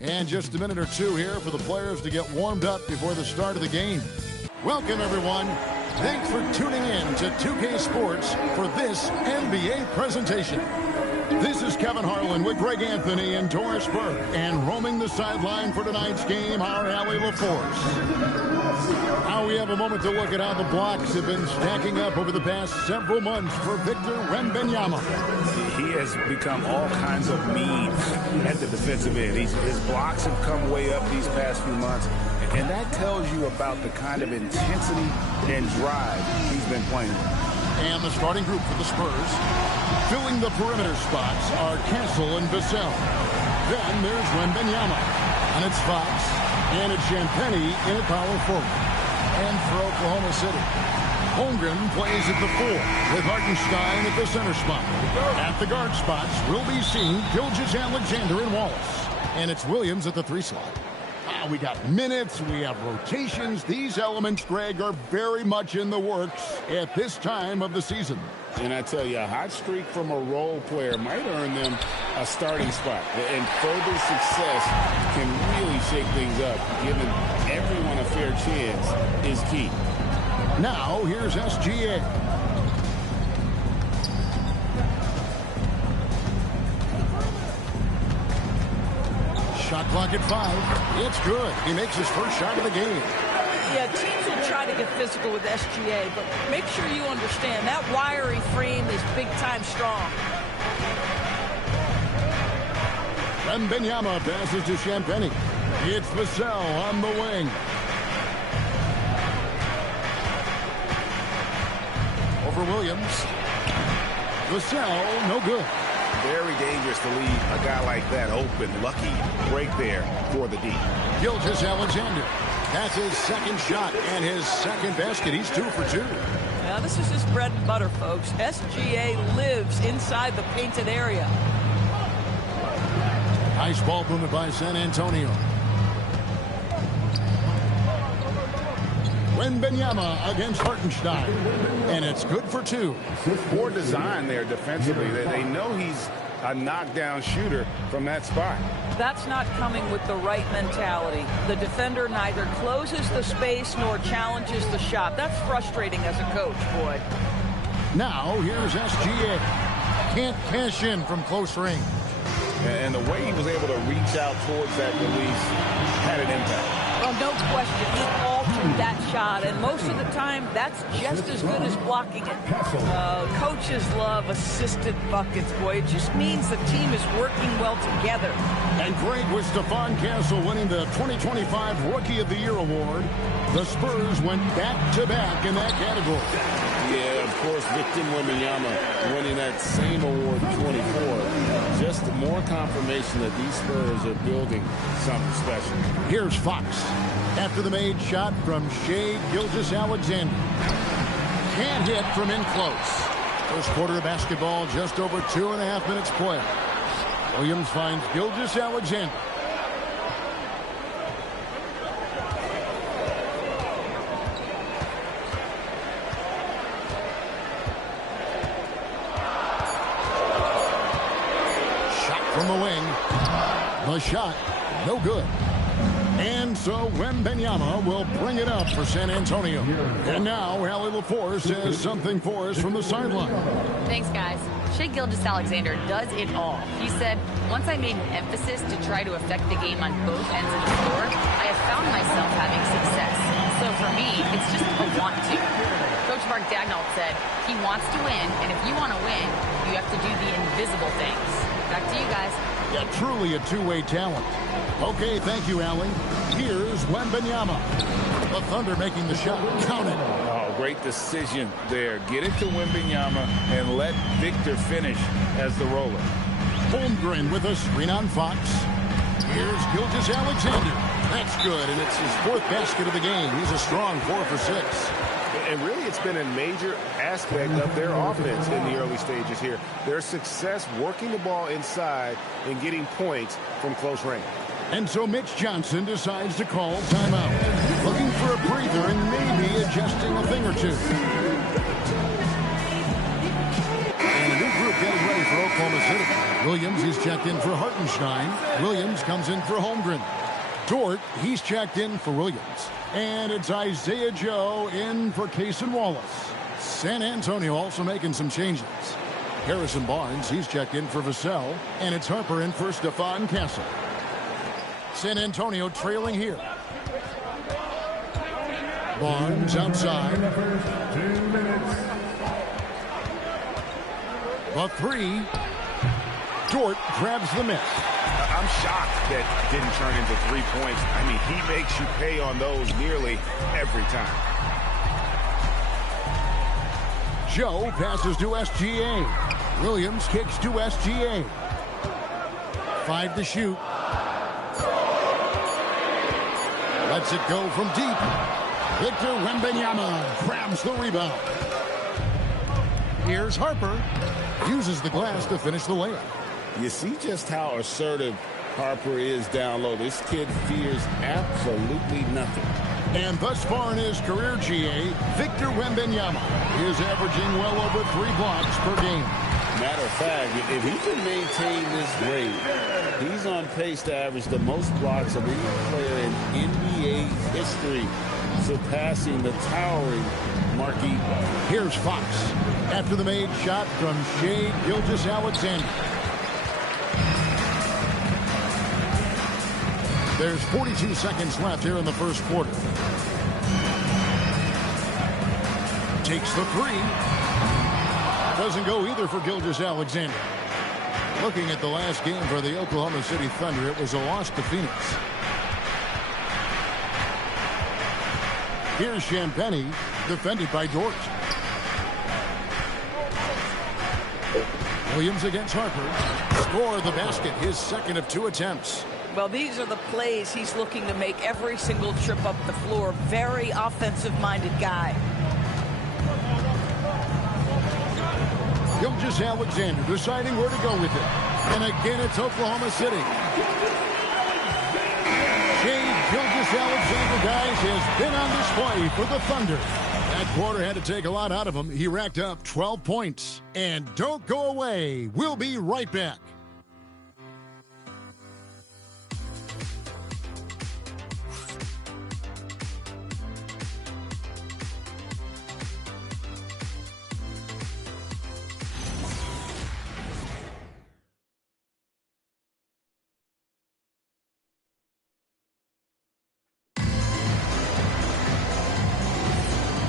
And just a minute or two here for the players to get warmed up before the start of the game. Welcome, everyone. Thanks for tuning in to 2K Sports for this NBA presentation. This is Kevin Harlan with Greg Anthony and Doris Burke. And roaming the sideline for tonight's game, our Allie LaForce. Now we have a moment to look at how the blocks have been stacking up over the past several months for Victor Wembanyama. He has become all kinds of means at the defensive end. His blocks have come way up these past few months. And that tells you about the kind of intensity and drive he's been playing with. And the starting group for the Spurs. Filling the perimeter spots are Castle and Vassell. Then there's Wembanyama. And it's Fox. And it's Champagnie in at power forward. And for Oklahoma City, Holmgren plays at the 4 with Hartenstein at the center spot. At the guard spots, we'll be seeing Gilgous, Alexander, and Wallace. And it's Williams at the 3 slot. We got minutes, we have rotations. These elements, Greg, are very much in the works at this time of the season. And I tell you, a hot streak from a role player might earn them a starting spot. And further success can really shake things up. Giving everyone a fair chance is key. Now, here's SGA. Shot clock at 5. It's good. He makes his first shot of the game. Yeah, teams will try to get physical with SGA, but make sure you understand that wiry frame is big-time strong. Wembanyama passes to Champagnie. It's Vassell on the wing. Over Williams. Vassell, no good. Very dangerous to leave a guy like that open. Lucky break there for the D. Gilgous Alexander. That's his second shot and his second basket. He's 2 for 2. Now, this is his bread and butter, folks. SGA lives inside the painted area. Nice ball movement by San Antonio. Wembanyama against Hartenstein. And it's good for 2. Poor design there defensively. They know he's a knockdown shooter from that spot. That's not coming with the right mentality. The defender neither closes the space nor challenges the shot. That's frustrating as a coach, boy. Now, here's SGA. Can't cash in from close range. And the way he was able to reach out towards that release had an impact. Well, no question. He altered that shot, and most of the time, that's just as good as blocking it. Coaches love assisted buckets, boy. It just means the team is working well together. And great with Stephon Castle winning the 2025 Rookie of the Year award. The Spurs went back-to-back in that category. Yeah, of course, Victor Wembanyama winning that same award, 24. Just more confirmation that these Spurs are building something special. Here's Fox. After the made shot from Shai Gilgeous-Alexander. Can't hit from in close. First quarter of basketball, just over 2.5 minutes play. Williams finds Gilgeous-Alexander. From the wing. The shot, no good. And so Wembanyama will bring it up for San Antonio. And now Allie LaForce says something for us from the sideline. Thanks, guys. Shai Gilgeous-Alexander does it all. He said, once I made an emphasis to try to affect the game on both ends of the floor, I have found myself having success. So for me, it's just a want to. Coach Mark Dagnall said, he wants to win, and if you want to win, you have to do the invisible things. Back to you guys. Yeah, truly a two-way talent. Okay, thank you, Allie. Here's Wembanyama. The Thunder making the shot. Count it. Oh, great decision there. Get it to Wembanyama and let Victor finish as the roller. Holmgren with a screen on Fox. Here's Gilgeous-Alexander. That's good, and it's his 4th basket of the game. He's a strong 4 for 6. And really, it's been a major aspect of their offense in the early stages here. Their success working the ball inside and getting points from close range. And so Mitch Johnson decides to call timeout. Looking for a breather and maybe adjusting a thing or two. And a new group getting ready for Oklahoma City. Williams, he's checked in for Hartenstein. Williams comes in for Holmgren. Dort, he's checked in for Williams. And it's Isaiah Joe in for Cason Wallace. San Antonio also making some changes. Harrison Barnes, he's checked in for Vassell. And it's Harper in for Stephon Castle. San Antonio trailing here. Barnes outside. The three. Dort grabs the miss. I'm shocked that didn't turn into 3 points. I mean, he makes you pay on those nearly every time. Joe passes to SGA. Williams kicks to SGA. 5 to shoot. Lets it go from deep. Victor Wembanyama grabs the rebound. Here's Harper. Uses the glass to finish the layup. You see just how assertive Harper is down low. This kid fears absolutely nothing. And thus far in his career, GA, Victor Wembanyama is averaging well over 3 blocks per game. Matter of fact, if he can maintain this rate, he's on pace to average the most blocks of any player in NBA history, surpassing the towering Marquis. Here's Fox after the made shot from Shai Gilgeous-Alexander. There's 42 seconds left here in the first quarter. Takes the three. Doesn't go either for Gilgeous-Alexander. Looking at the last game for the Oklahoma City Thunder, it was a loss to Phoenix. Here's Champagnie, defended by Dort. Williams against Harper. Score the basket, his second of 2 attempts. Well, these are the plays he's looking to make every single trip up the floor. Very offensive-minded guy. Gilgeous-Alexander deciding where to go with it. And again, it's Oklahoma City. Shai Gilgeous-Alexander, guys, has been on display for the Thunder. That quarter had to take a lot out of him. He racked up 12 points. And don't go away. We'll be right back.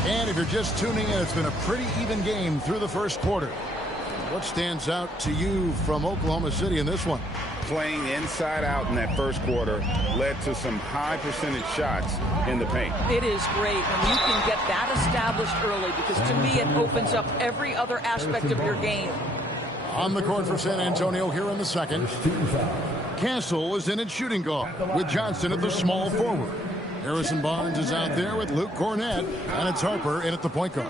And if you're just tuning in, it's been a pretty even game through the first quarter. What stands out to you from Oklahoma City in this one? Playing inside out in that first quarter led to some high percentage shots in the paint. It is great when you can get that established early, because to me it opens up every other aspect of your game. On the court for San Antonio here in the second. Castle is in at shooting guard with Johnson at the small forward. Harrison Barnes is out there with Luke Cornett, and it's Harper in at the point guard.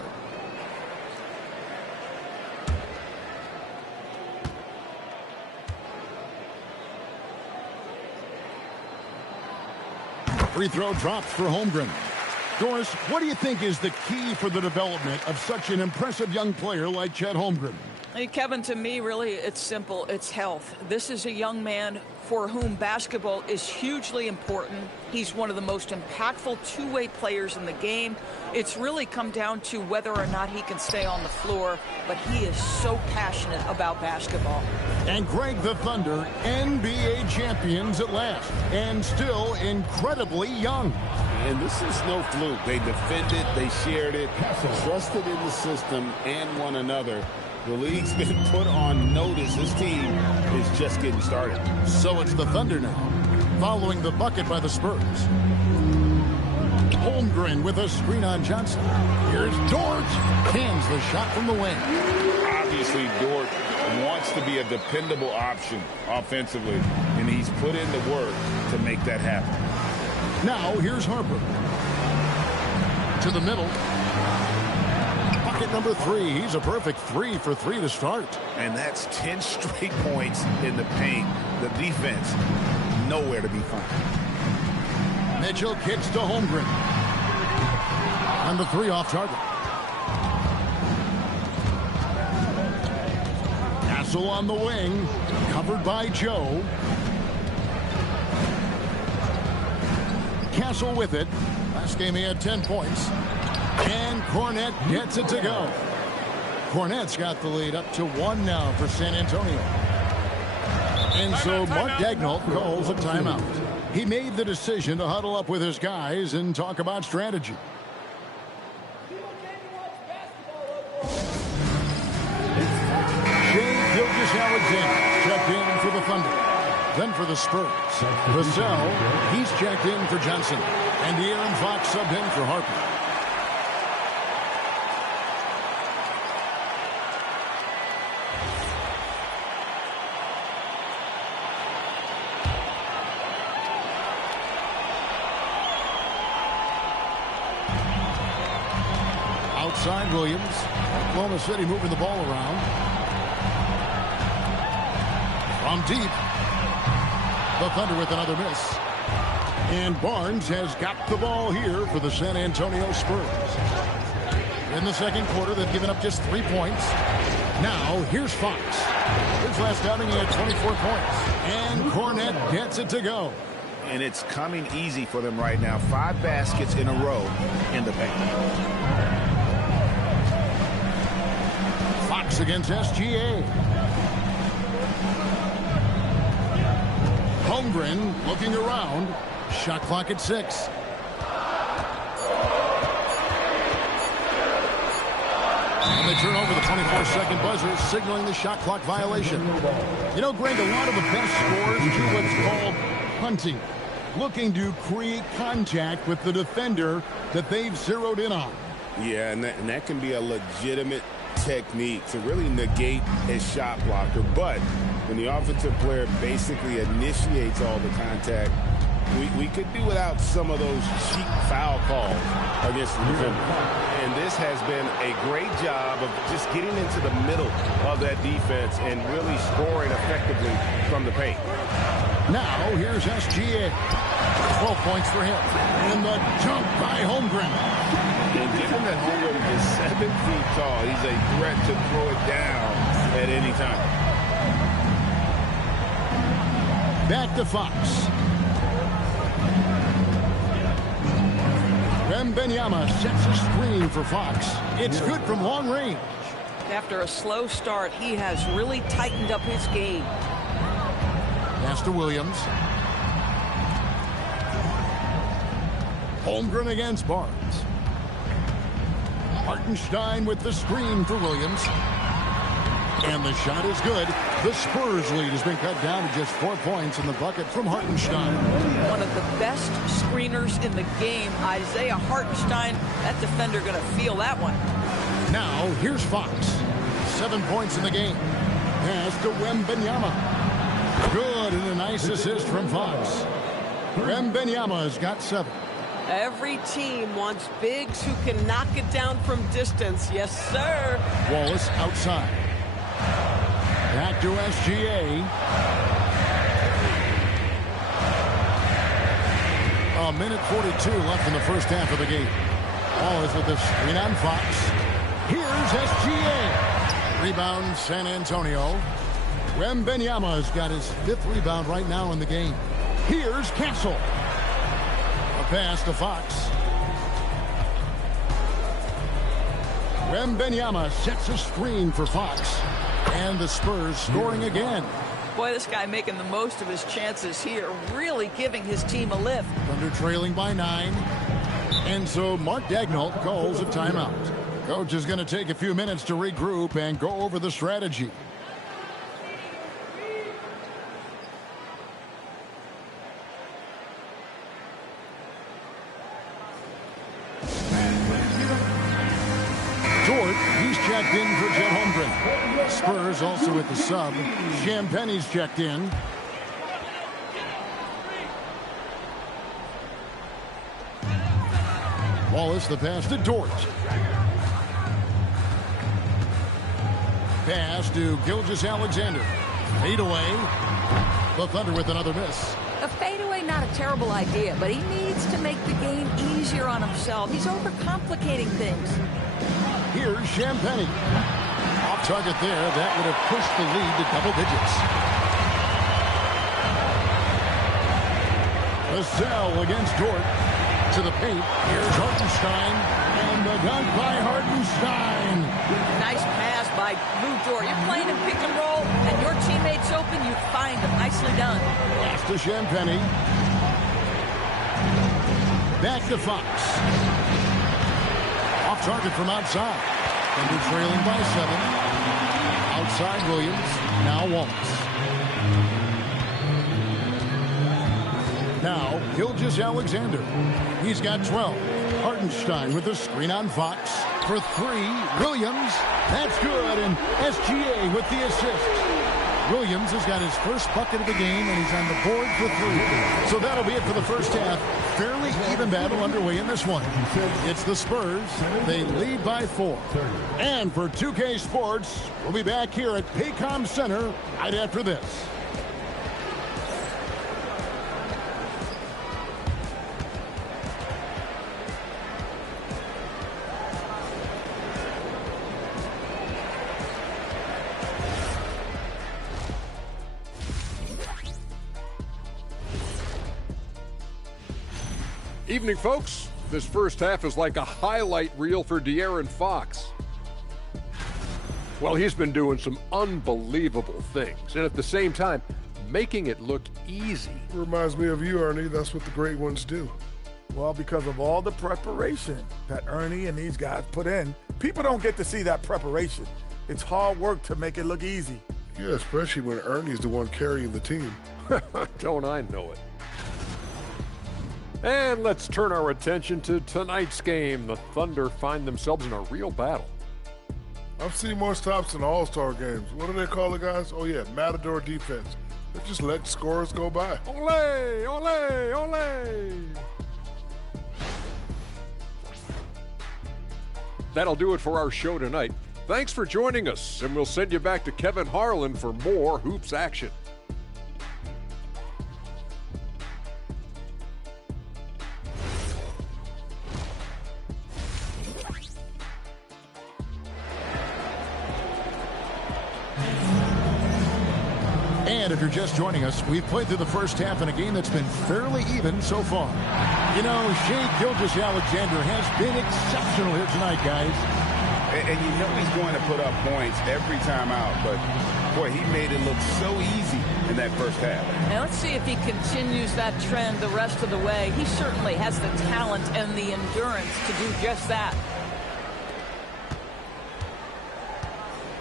Free throw dropped for Holmgren. Doris, what do you think is the key for the development of such an impressive young player like Chet Holmgren? Hey, Kevin, to me, really, it's simple. It's health. This is a young man for whom basketball is hugely important. He's one of the most impactful two-way players in the game. It's really come down to whether or not he can stay on the floor, but he is so passionate about basketball. And Greg, the Thunder, NBA champions at last, and still incredibly young. And this is no fluke. They defended, they shared it, trusted in the system and one another. The league's been put on notice. This team is just getting started. So it's the Thunder now, following the bucket by the Spurs. Holmgren with a screen on Johnson. Here's Dort. Cans the shot from the wing. Obviously, Dort wants to be a dependable option offensively, and he's put in the work to make that happen. Now, here's Harper. To the middle. Bucket number 3. He's a perfect 3 for 3 to start. And that's 10 straight points in the paint. The defense, nowhere to be found. Mitchell kicks to Holmgren. And the 3 off target. Cancel on the wing. Covered by Joe. Cancel with it. Last game he had 10 points. And Cornet gets it to go. Cornet's got the lead up to 1 now for San Antonio. And so Mark Daigneault calls a timeout. He made the decision to huddle up with his guys and talk about strategy. Gilgous checked in for the Thunder. Then for the Spurs, Vassell, he's checked in for Johnson. And De'Aaron Fox subbed in for Harper. Outside Williams. Oklahoma City moving the ball around. From deep. The Thunder with another miss. And Barnes has got the ball here for the San Antonio Spurs. In the second quarter, they've given up just 3 points. Now, here's Fox. His last outing, he had 24 points. And Cornet gets it to go. And it's coming easy for them right now. 5 baskets in a row in the paint. Fox against SGA. Holmgren looking around. Shot clock at 6. And they turn over the 24-second buzzer, signaling the shot clock violation. You know, Greg, a lot of the best scores do what's called hunting. Looking to create contact with the defender that they've zeroed in on. Yeah, and that can be a legitimate technique to really negate a shot blocker. But when the offensive player basically initiates all the contact, we could do without some of those cheap foul calls against the defender. And this has been a great job of just getting into the middle of that defense and really scoring effectively from the paint. Now, here's SGA. 12 points for him. And the dunk by Holmgren. And given that Holmgren is 7 feet tall, he's a threat to throw it down at any time. Back to Fox. Wembanyama sets a screen for Fox. It's good from long range. After a slow start, he has really tightened up his game. Pass to Williams. Holmgren against Barnes. Hartenstein with the screen for Williams. And the shot is good. The Spurs lead has been cut down to just 4 points in the bucket from Hartenstein. One of the best screeners in the game, Isaiah Hartenstein. That defender going to feel that one. Now, here's Fox. 7 points in the game. Pass to Wembanyama. Good, and a nice assist from Fox. Wembanyama's got 7. Every team wants bigs who can knock it down from distance. Yes, sir. Wallace outside. Back to SGA. A minute 42 left in the first half of the game. Wallace with the screen on Fox. Here's SGA. Rebound San Antonio. Wembanyama's got his 5th rebound right now in the game. Here's Cancel. A pass to Fox. Wembanyama sets a screen for Fox. And the Spurs scoring again. Boy, this guy making the most of his chances here. Really giving his team a lift. Thunder trailing by 9. And so Mark Daigneault calls a timeout. Coach is going to take a few minutes to regroup and go over the strategy. He's checked in for Chet Holmgren. Spurs also with the sub. Champagne's checked in. Wallace the pass to Dort. Pass to Gilgous-Alexander. Fade away. The Thunder with another miss. A fadeaway, not a terrible idea, but he needs to make the game easier on himself. He's overcomplicating things. Here's Champagne. Off target there. That would have pushed the lead to double digits. Vassell against Dort. To the paint. Here's Hartenstein. And the dunk by Hartenstein. Nice pass by Lou Dort. You're playing in pick and roll, and your teammate's open, you find them. Nicely done. Pass to Champagnie. Back to Fox. Off target from outside. Thunder trailing by 7. Outside Williams. Now Wallace. Now Gilgous Alexander. He's got 12. Hartenstein with the screen on Fox. For 3. Williams. That's good. And SGA with the assist. Williams has got his first bucket of the game, and he's on the board for 3. So that'll be it for the first half. Fairly even battle underway in this one. It's the Spurs. They lead by 4. And for 2K Sports, we'll be back here at Paycom Center right after this. Evening, folks. This first half is like a highlight reel for De'Aaron Fox. Well, he's been doing some unbelievable things, and at the same time, making it look easy. Reminds me of you, Ernie. That's what the great ones do. Well, because of all the preparation that Ernie and these guys put in, people don't get to see that preparation. It's hard work to make it look easy. Yeah, especially when Ernie's the one carrying the team. Don't I know it? And let's turn our attention to tonight's game. The Thunder find themselves in a real battle. I've seen more stops in All-Star games. What do they call the guys? Oh, yeah, Matador defense. They just let scores go by. Ole, ole, ole. That'll do it for our show tonight. Thanks for joining us, and we'll send you back to Kevin Harlan for more hoops action. And if you're just joining us, we've played through the first half in a game that's been fairly even so far. You know, Shai Gilgeous-Alexander has been exceptional here tonight, guys. And you know he's going to put up points every time out, but, boy, he made it look so easy in that first half. Now let's see if he continues that trend the rest of the way. He certainly has the talent and the endurance to do just that.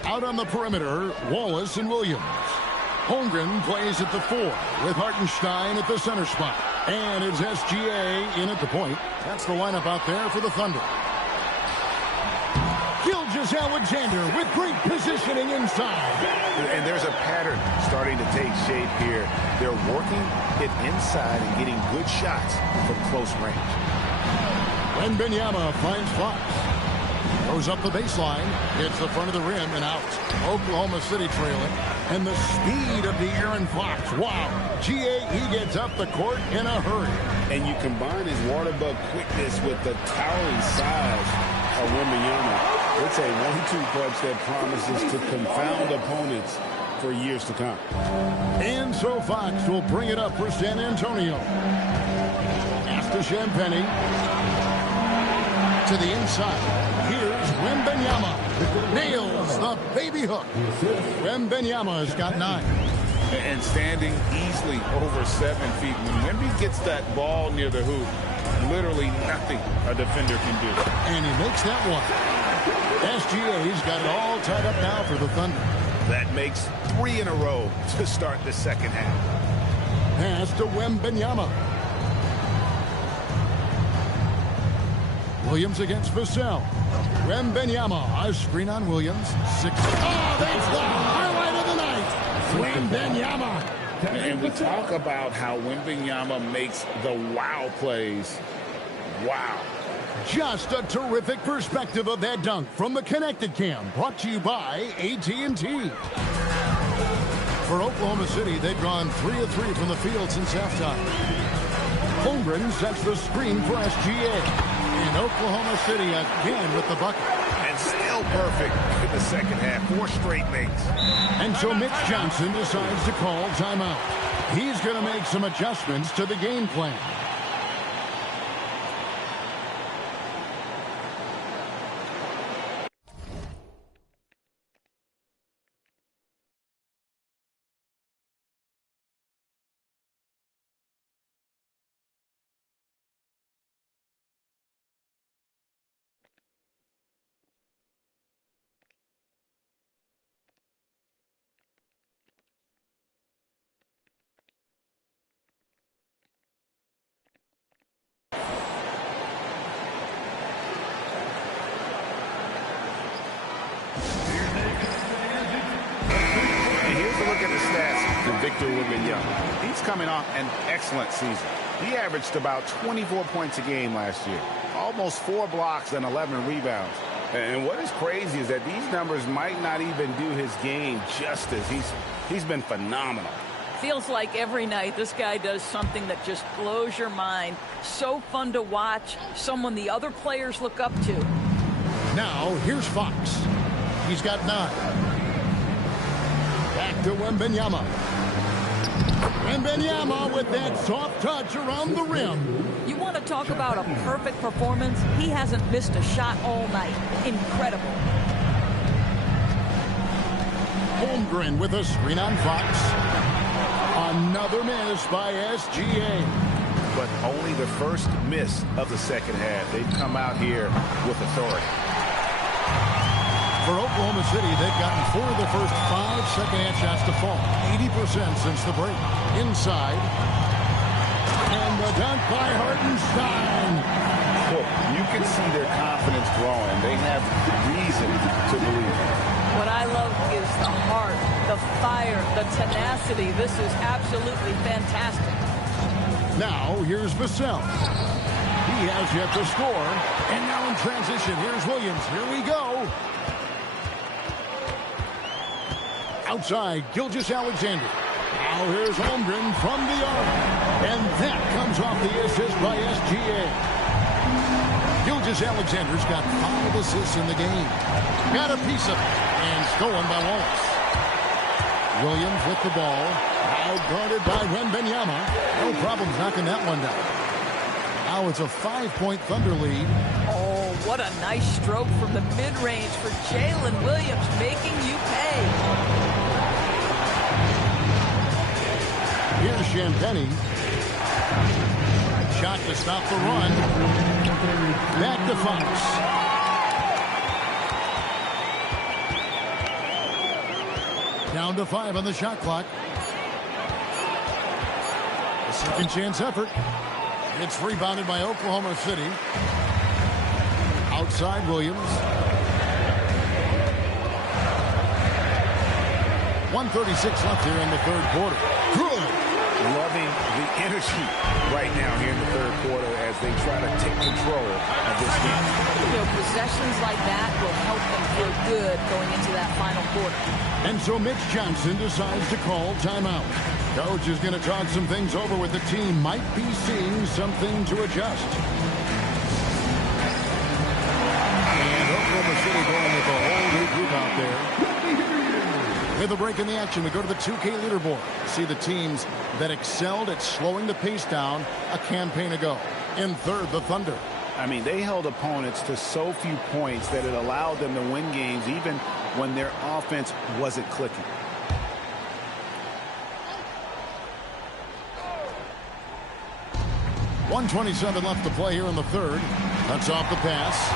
Out on the perimeter, Wallace and Williams. Holmgren plays at the 4 with Hartenstein at the center spot. And it's SGA in at the point. That's the lineup out there for the Thunder. Gilgeous-Alexander with great positioning inside. And there's a pattern starting to take shape here. They're working it inside and getting good shots from close range. Wembanyama finds Fox. Goes up the baseline, hits the front of the rim and out. Oklahoma City trailing. And the speed of De'Aaron Fox. Wow. He gets up the court in a hurry. And you combine his water bug quickness with the towering size of Wembanyama. It's a 1-2 punch that promises to confound opponents for years to come. And so Fox will bring it up for San Antonio. Pass to Champagnie. To the inside. Here's Wembanyama. Nails the baby hook. Wembanyama has got 9. And standing easily over 7 feet. When Wemby gets that ball near the hoop, literally nothing a defender can do. And he makes that one. SGA's got it all tied up now for the Thunder. That makes 3 in a row to start the second half. Pass to Wembanyama. Williams against Vassell. Wembanyama, a screen on Williams. 6. Oh, that's the highlight of the night. Wembanyama. And we talk about how Wembanyama makes the wow plays. Wow. Just a terrific perspective of that dunk from the Connected Cam, brought to you by AT&T. For Oklahoma City, they've gone 3 of 3 from the field since halftime. Holmgren sets the screen for SGA. And Oklahoma City again with the bucket. And still perfect in the second half. 4 straight makes. And so Mitch Johnson decides to call timeout. He's going to make some adjustments to the game plan. Victor Wembanyama. He's coming off an excellent season. He averaged about 24 points a game last year, almost 4 blocks and 11 rebounds. And what is crazy is that these numbers might not even do his game justice. He's been phenomenal. Feels like every night this guy does something that just blows your mind. So fun to watch, someone the other players look up to. Now, here's Fox. He's got 9. Back to Wembanyama. Wembanyama with that soft touch around the rim. You want to talk about a perfect performance? He hasn't missed a shot all night. Incredible. Holmgren with a screen on Fox. Another miss by SGA. But only the first miss of the second half. They've come out here with authority. For Oklahoma City, they've gotten 4 of the first 5 second-hand shots to fall. 80% since the break. Inside. And the dunk by Hartenstein. Look, you can see their confidence growing. They have reason to believe it. What I love is the heart, the fire, the tenacity. This is absolutely fantastic. Now, here's Vassell. He has yet to score. And now in transition, here's Williams. Here we go. Outside, Gilgous Alexander. Now here's Holmgren from the arc. And that comes off the assist by SGA. Gilgous Alexander's got 5 assists in the game. Got a piece of it. And stolen by Wallace. Williams with the ball. Now guarded by Wembanyama. No problems knocking that one down. Now it's a 5-point Thunder lead. Oh, what a nice stroke from the mid-range for Jalen Williams, making you pay. Here's Champagnie. Shot to stop the run. Back to Fox. Down to 5 on the shot clock. A second chance effort. It's rebounded by Oklahoma City. Outside Williams. 1:36 left here in the third quarter. Good. Loving the energy right now here in the third quarter as they try to take control of this game. You know, possessions like that will help them feel good going into that final quarter. And so Mitch Johnson decides to call timeout. Coach is going to talk some things over with the team. Might be seeing something to adjust. And Oklahoma City going with a whole new group out there. With a break in the action, we go to the 2K leaderboard. See the teams that excelled at slowing the pace down a campaign ago. In third, the Thunder. I mean, they held opponents to so few points that it allowed them to win games even when their offense wasn't clicking. .127 left to play here in the third. Cuts off the pass.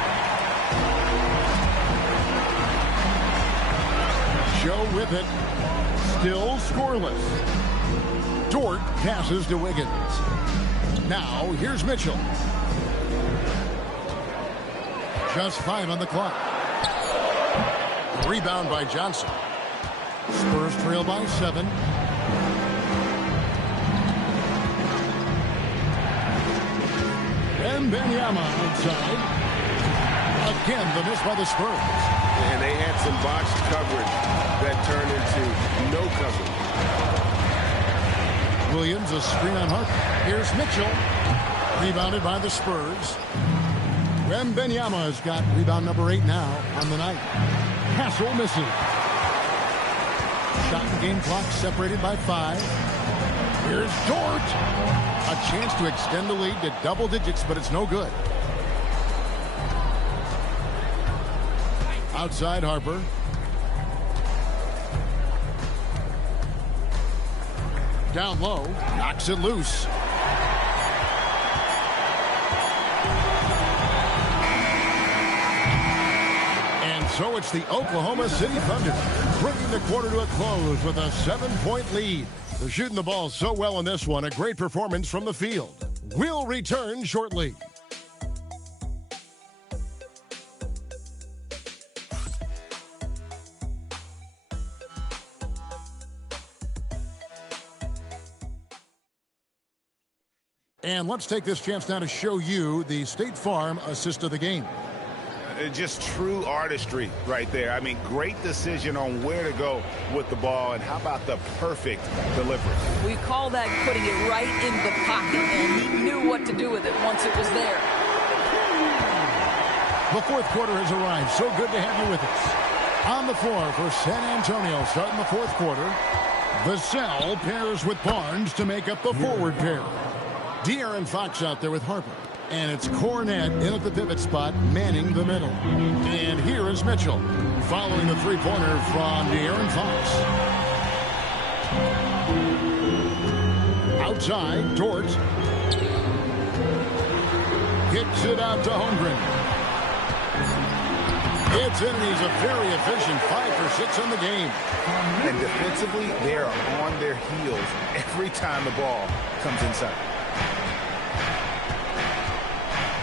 Joe with it. Still scoreless. Dort passes to Wiggins. Now, here's Mitchell. Just 5 on the clock. Rebound by Johnson. Spurs trail by 7. Wembanyama outside. Again, the miss by the Spurs. And they had some botched coverage that turned into no coverage. Williams, a screen on Harper. Here's Mitchell. Rebounded by the Spurs. Wembanyama's got rebound number 8 now on the night. Castle missing. Shot and game clock separated by 5. Here's Dort. A chance to extend the lead to double digits, but it's no good. Outside Harper. Down low, knocks it loose. And so it's the Oklahoma City Thunder bringing the quarter to a close with a 7-point lead. They're shooting the ball so well in this one. A great performance from the field. We'll return shortly. And let's take this chance now to show you the State Farm assist of the game. Just true artistry right there. I mean, great decision on where to go with the ball, and how about the perfect delivery? We call that putting it right in the pocket, and he knew what to do with it once it was there. The fourth quarter has arrived. So good to have you with us. On the floor for San Antonio starting the fourth quarter, Vassell pairs with Barnes to make up the forward pair. De'Aaron Fox out there with Harper. And it's Cornette in at the pivot spot, manning the middle. And here is Mitchell, following the three-pointer from De'Aaron Fox. Outside, Dort. Kicks it out to Holmgren. It's in, and he's a very efficient 5 for 6 on the game. And defensively, they are on their heels every time the ball comes inside.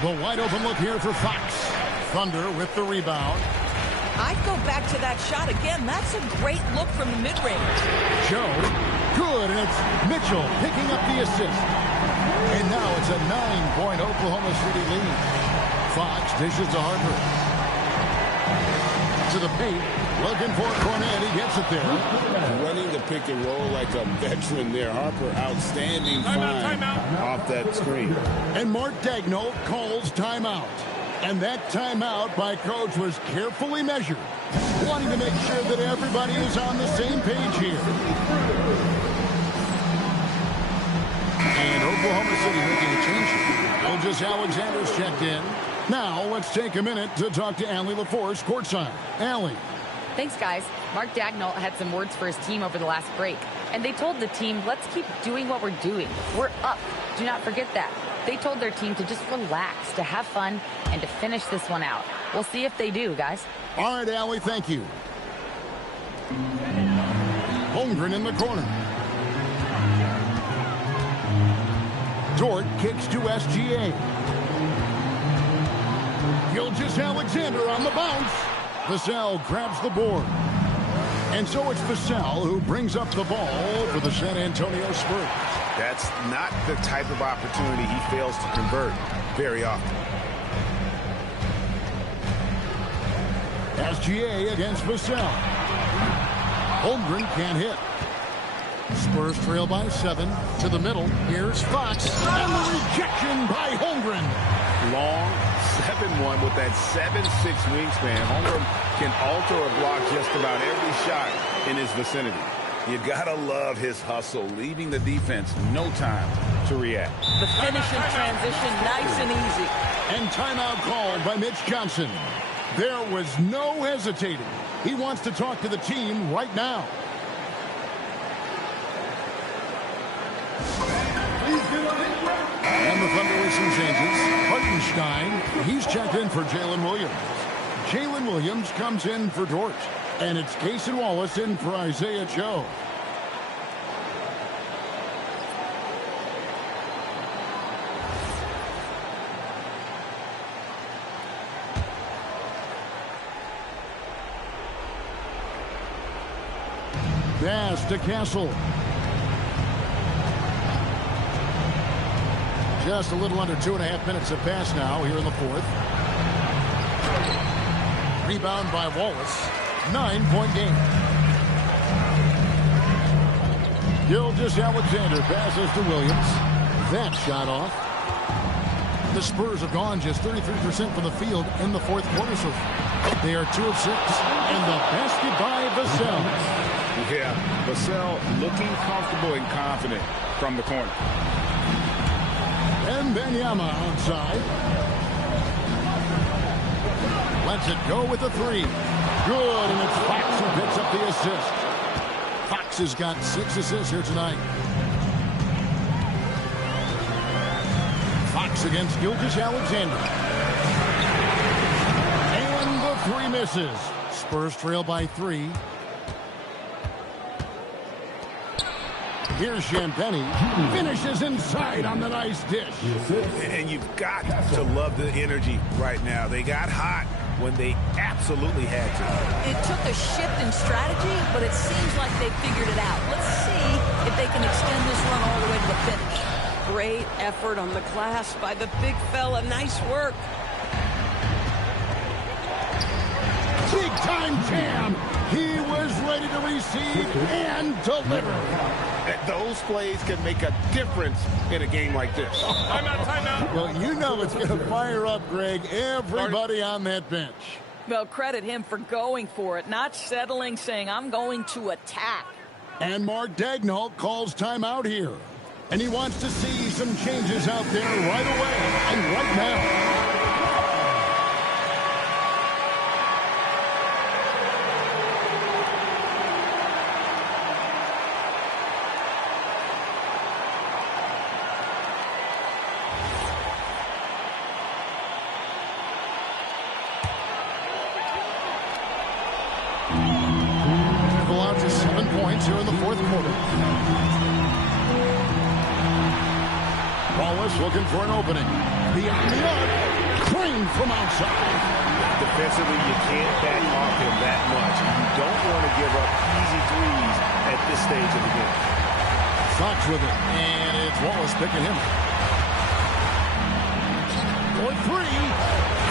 The wide open look here for Fox. Thunder with the rebound. I'd go back to that shot again. That's a great look from the mid-range. Joe, good, and it's Mitchell picking up the assist. And now it's a 9-point Oklahoma City lead. Fox dishes to Harper. To the paint, looking for Cornette. He gets it there. Running the pick and roll like a veteran there. Harper, outstanding find off that screen. And Mark Daigneault calls timeout. And that timeout by Coach was carefully measured, wanting to make sure that everybody is on the same page here. And Oklahoma City making a change. Gilgous Alexander's checked in. Now, let's take a minute to talk to Allie LaForce courtside. Allie. Thanks, guys. Mark Daigneault had some words for his team over the last break, and they told the team, let's keep doing what we're doing. We're up. Do not forget that. They told their team to just relax, to have fun, and to finish this one out. We'll see if they do, guys. All right, Allie, thank you. Holmgren in the corner. Dort kicks to SGA. Gilgous Alexander on the bounce. Vassell grabs the board. And so it's Vassell who brings up the ball for the San Antonio Spurs. That's not the type of opportunity he fails to convert very often. SGA against Vassell. Holmgren can't hit. Spurs trail by 7 to the middle. Here's Fox. And the rejection by Holmgren. Long 7-1 with that 7'6" wingspan. Holmgren can alter or block just about every shot in his vicinity. You gotta love his hustle, leaving the defense no time to react. The finish in transition, nice and easy. And timeout called by Mitch Johnson. There was no hesitating. He wants to talk to the team right now. And the Thunder with some changes. Hartenstein, he's checked in for Jalen Williams. Jalen Williams comes in for Dort. And it's Cason Wallace in for Isaiah Joe. Pass to Castle. Just a little under 2.5 minutes have passed now here in the fourth. Rebound by Wallace. 9-point game. Gilgous Alexander passes to Williams. That shot off. The Spurs have gone just 33% from the field in the fourth quarter, so they are 2 of 6. And the basket by Vassell. Yeah, Vassell looking comfortable and confident from the corner. And Wembanyama outside. Lets it go with the 3. Good, and it's Fox who picks up the assist. Fox has got 6 assists here tonight. Fox against Gilgous Alexander. And the 3 misses. Spurs trail by 3. Here's Champagny. Finishes inside on the nice dish. And you've got to love the energy right now. They got hot when they absolutely had to. It took a shift in strategy, but it seems like they figured it out. Let's see if they can extend this run all the way to the finish. Great effort on the glass by the big fella. Nice work. Big time jam. He was ready to receive and deliver. Those plays can make a difference in a game like this. Timeout. Well, you know it's going to fire up, Greg, everybody on that bench. Well, credit him for going for it, not settling, saying, I'm going to attack. And Mark Daigneault calls timeout here. And he wants to see some changes out there right away and right now. Allowed to 7 points here in the fourth quarter. Wallace looking for an opening. Beyond the arc. Crane from outside. Defensively, you can't back off him that much. You don't want to give up easy threes at this stage of the game. Fox with it. And it's Wallace picking him. For 3.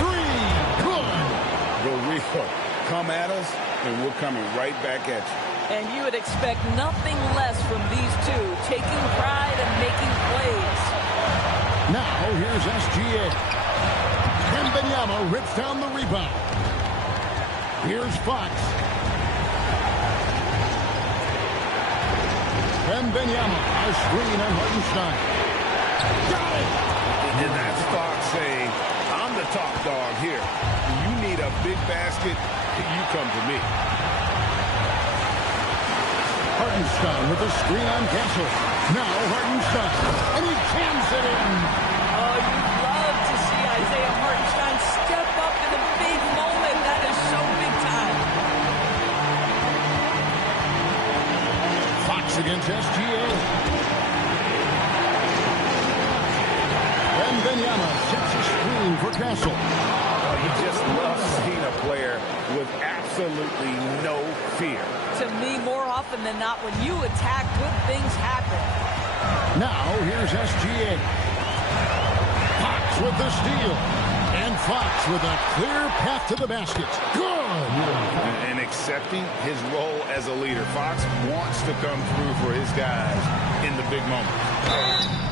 3. Good. Real. Come at us, and we're coming right back at you. And you would expect nothing less from these two, taking pride and making plays. Now, here's SGA. Wembanyama rips down the rebound. Here's Fox. Wembanyama, a screen on Hartenstein. Got it! And that's Fox saying, I'm the top dog here. You need a big basket, you come to me. Hartenstein with a screen on Castle. Now Hartenstein, and he jams it in. Oh, you'd love to see Isaiah Hartenstein step up in a big moment. That is so big time. Fox against SGA. And Wembanyama sets a screen for Castle. Oh, you just love seeing a player with absolutely no fear. To me, more often than not, when you attack, good things happen. Now, here's SGA. Fox with the steal. And Fox with a clear path to the basket. Good! And accepting his role as a leader. Fox wants to come through for his guys in the big moment.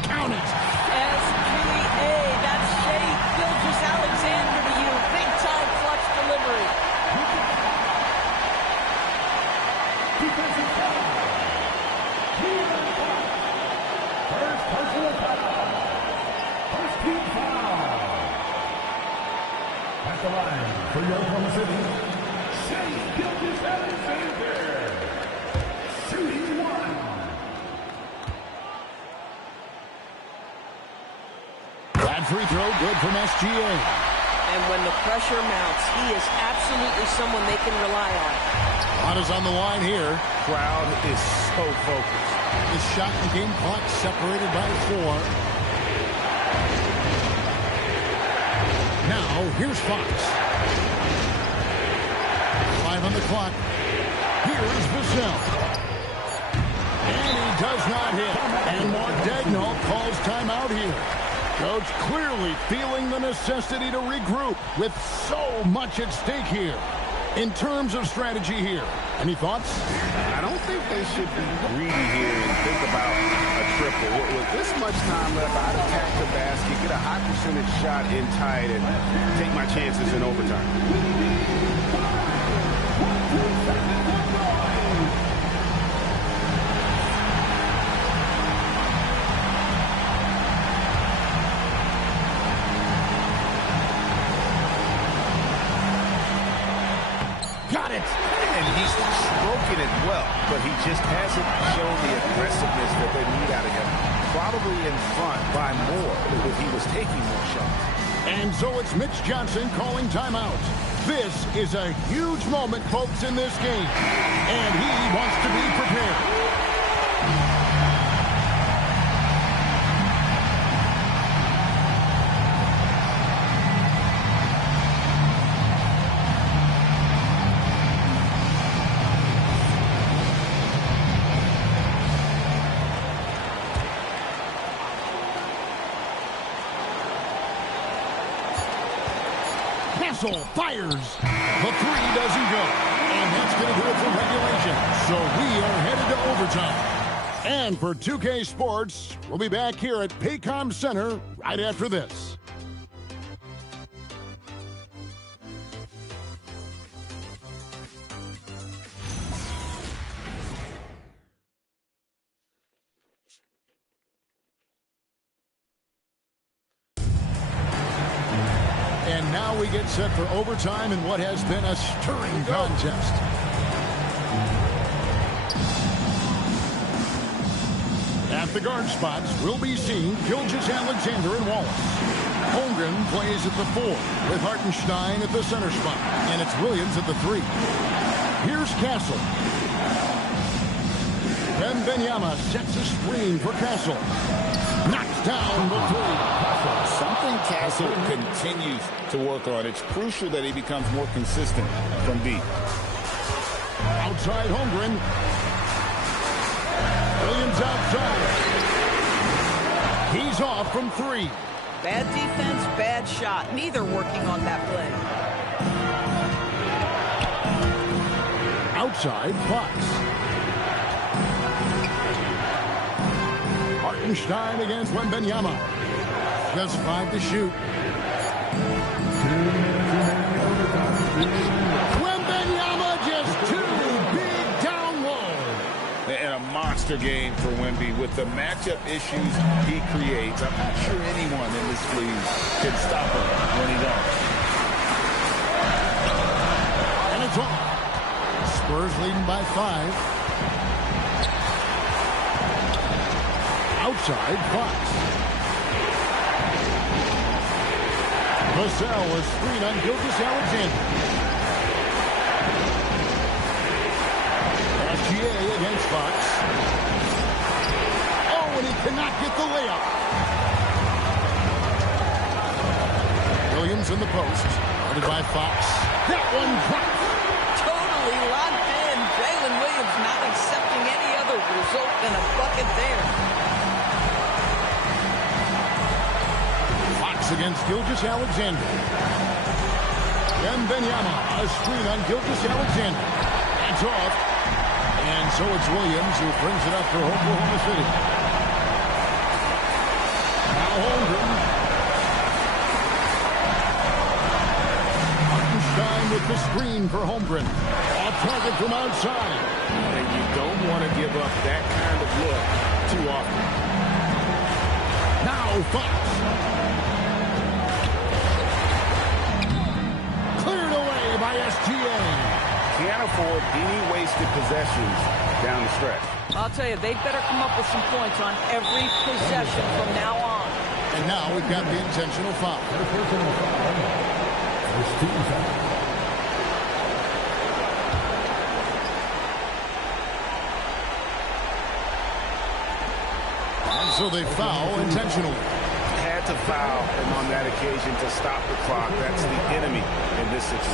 Count it! SGA, that's Shai Gilgeous-Alexander to you. Big-time clutch delivery. The line for your Oklahoma City, Shai Gilgeous-Alexander, shooting 1. That free throw good from SGA. And when the pressure mounts, he is absolutely someone they can rely on. Shot is on the line here. Crowd is so focused. The shot and game clock separated by 4. Now, here's Fox. 5 on the clock. Here's Vassell. And he does not hit. And Mark Daigneault calls timeout here. Coach clearly feeling the necessity to regroup with so much at stake here. In terms of strategy here, any thoughts? I don't think they should be greedy here and think about a triple. With this much time left, I'd attack the basket, get a high percentage shot in tight, and take my chances in overtime. Got it! And he's stroking it well, but he just hasn't shown the aggressiveness that they need out of him. Probably in front by more if he was taking more shots. And so it's Mitch Johnson calling timeout. This is a huge moment, folks, in this game. And he wants to be prepared. Fires. The three doesn't go. And that's going to do it for regulation. So we are headed to overtime. And for 2K Sports, we'll be back here at Paycom Center right after this. And now we get set for overtime in what has been a stirring contest. At the guard spots, we'll be seeing Gilgous, Alexander, and Wallace. Holmgren plays at the 4, with Hartenstein at the center spot, and it's Williams at the 3. Here's Castle. Wembanyama sets a screen for Castle. Knocks down the 3. Something Castle continues to work on. It's crucial that he becomes more consistent from deep. Outside Holmgren. Williams outside. He's off from 3. Bad defense, bad shot. Neither working on that play. Outside Fox. Hartenstein against Wembanyama. Just 5 to shoot. Wembanyama just 2 big down low. And a monster game for Wemby with the matchup issues he creates. I'm not sure anyone in this league can stop him when he does. And it's off. Spurs leading by 5. Outside Fox. Vassell was screen on Gilgous, Alexander. SGA against Fox. Oh, and he cannot get the layup. Williams in the post. Guarded by Fox. That one dropped. Totally locked in. Jalen Williams not accepting any other result than a bucket there. Against Gilgous, Alexander. Wembanyama, a screen on Gilgous, Alexander. That's off. And so it's Williams who brings it up for Oklahoma City. Now Holmgren. Hartenstein with the screen for Holmgren. Off target from outside. And you don't want to give up that kind of look too often. Now Fox. By SGA. Can't afford any wasted possessions down the stretch. I'll tell you, they better come up with some points on every possession from now on. And now we've got the intentional foul. And so they foul intentionally. Had to foul, and on that occasion to stop the clock. That's the enemy in this situation.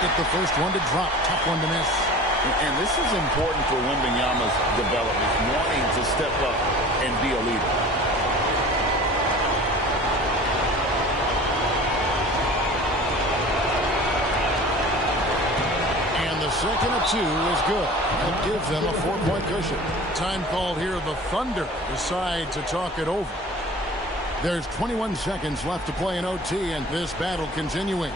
get the first one to drop. Tough one to miss. And this is important for Wembanyama's development, wanting to step up and be a leader. And the second of 2 is good. That gives them a 4-point cushion. Time called here. The Thunder decide to talk it over. There's 21 seconds left to play in OT, and this battle continuing.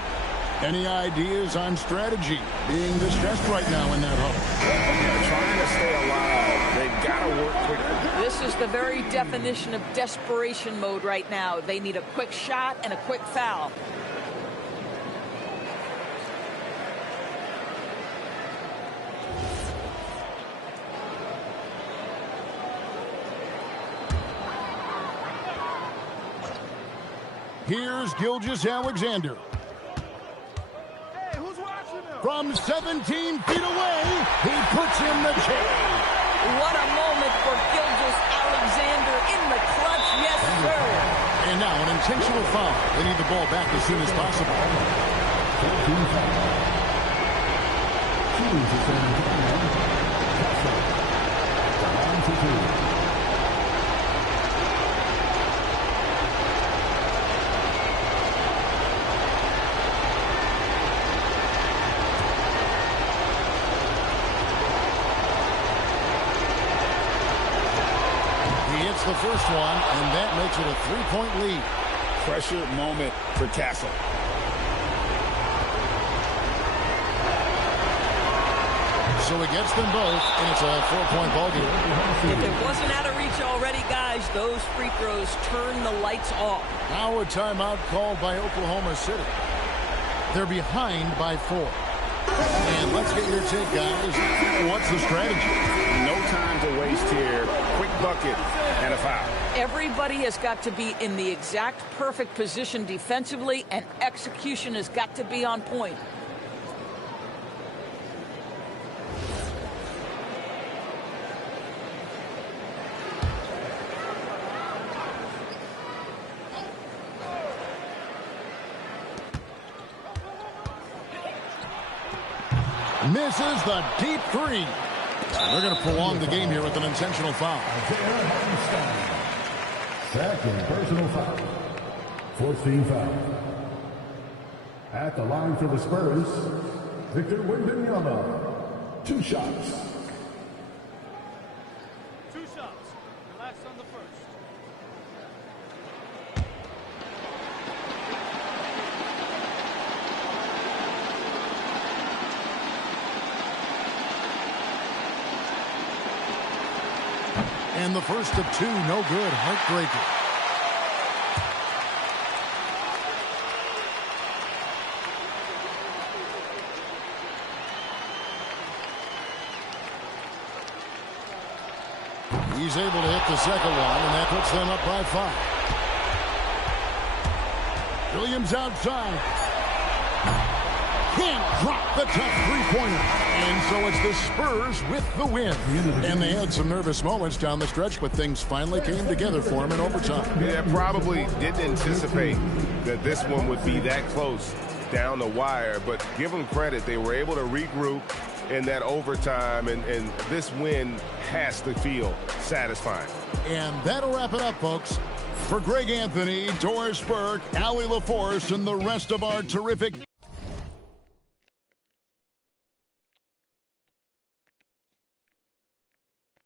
Any ideas on strategy? Being discussed right now in that huddle. They're trying to stay alive. They've got to work quickly. This is the very definition of desperation mode right now. They need a quick shot and a quick foul. Here's Gilgous Alexander. From 17 feet away, he puts in the kick. What a moment for Gilgous Alexander in the clutch. Yes, sir. And now an intentional foul. They need the ball back as soon as possible. The first one, and that makes it a 3-point lead. Pressure moment for Castle. So he gets them both, and it's a 4-point ball game. If it wasn't out of reach already, guys, those free throws turn the lights off. Now a timeout called by Oklahoma City. They're behind by 4. And let's get your take, guys. What's the strategy? No time to waste here. Quick bucket and a foul. Everybody has got to be in the exact perfect position defensively, and execution has got to be on point. Misses the deep 3. They're going to prolong the game here with an intentional foul. Second personal foul. 14 foul. At the line for the Spurs, Victor Wembanyama. 2 shots. 2 shots. Relax on the first. And the first of 2, no good. Heartbreaker. He's able to hit the second one, and that puts them up by 5. Williams outside. Can't drop the tough three-pointer. And so it's the Spurs with the win. And they had some nervous moments down the stretch, but things finally came together for them in overtime. Yeah, probably didn't anticipate that this one would be that close down the wire, but give them credit. They were able to regroup in that overtime, and this win has to feel satisfying. And that'll wrap it up, folks. For Greg Anthony, Doris Burke, Allie LaForce, and the rest of our terrific